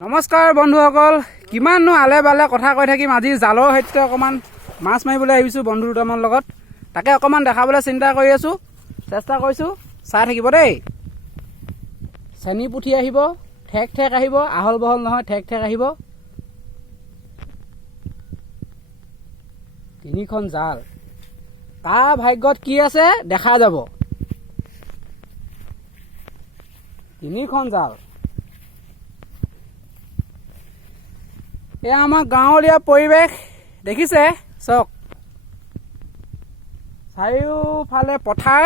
নমস্কাৰ বন্ধুসকল, কিমাননো আলে বালে কথা কৈ থাকিম। আজি জালৰ সৈতে অকণমান মাছ মাৰিবলৈ আহিছোঁ বন্ধু দুটামান লগত। তাকে অকণমান দেখাবলৈ চিন্তা কৰি আছোঁ, চেষ্টা কৰিছোঁ। চাই থাকিব দেই। চেনী পুঠি আহিব, ঠেক ঠেক আহিব, আহল বহল নহয়, ঠেক ঠেক আহিব। 3খন জাল, কাৰ ভাগ্যত কি আছে দেখা যাব। 3খন জাল। এয়া আমাৰ গাঁৱলীয়া পৰিৱেশ দেখিছে, চাওক। চাৰিওফালে পথাৰ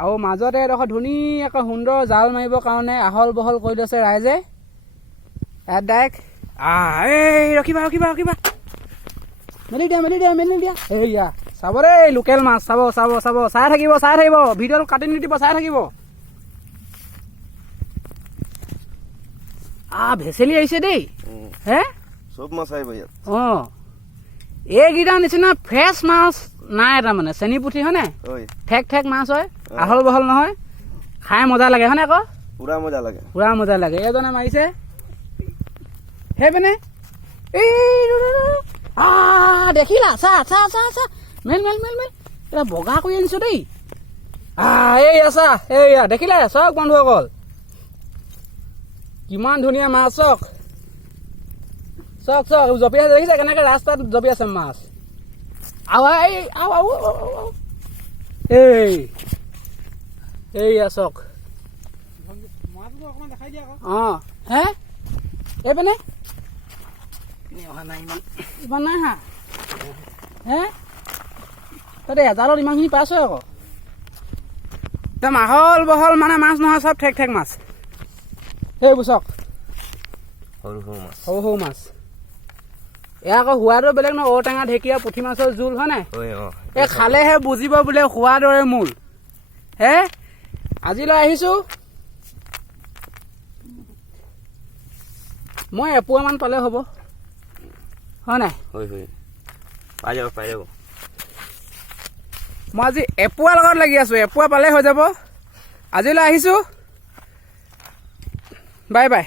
আৰু মাজতে এডোখৰ ধুনীয়াকৈ সুন্দৰ জাল মাৰিবৰ কাৰণে আহল বহল কৰি লৈছে ৰাইজে। ইয়াত ডাইৰেক্ট এই ৰখিবা ৰখিবা ৰখিবা, মেলি দিয়া। এইয়া চাব দেই, লোকেল মাছ চাব চাব চাব, চাই থাকিব ভিডিঅ'টো কাটি নিদিব, চাই থাকিব। ভেচেলি আহিছে দেই। হে সব মাছ আহিব ইয়াত। এইকেইটা নিচিনা ফ্ৰেছ মাছ নাই তাৰমানে। চেনী পুঠি হয়নে, ঠেক ঠেক মাছ হয়, আহল বহল নহয়, খাই মজা লাগে হয়নে আকৌ? পুৰা মজা লাগে। এজনে মাৰিছে সেইপিনে, দেখিলা? চা মেল এটা বগা কৰি আনিছো দেই। এইয়া দেখিলে? চাওক বন্ধুসকল, কিমান ধুনীয়া মাছ। চাওক জপি আছে, দেখিছে কেনেকে ৰাস্তাত জপি আছে মাছ। এইয়া চাওক। এইপিনে ইমান নাই হা। তাতে এজালত ইমানখিনি পাইছো আকৌ। একদম আহল বহল মানে মাছ নহয়, চব ঠেক ঠেক মাছ। সেইবোৰ চাওক, সৰু মাছ। এয়া আকৌ সোৱাদো বেলেগ ন, ঔটেঙা ঢেকীয়া পুঠি মাছৰ জোল হয় নাই? এই খালেহে বুজিব বোলে সোৱাদৰে মূল। আজিলৈ আহিছো। মই এপোৱামান পালে হ'ব হয় নাই? পাই যাব। মই আজি এপোৱা লগত লাগি আছো, এপোৱা পালে হৈ যাব। আজিলৈ আহিছো, বাই বাই।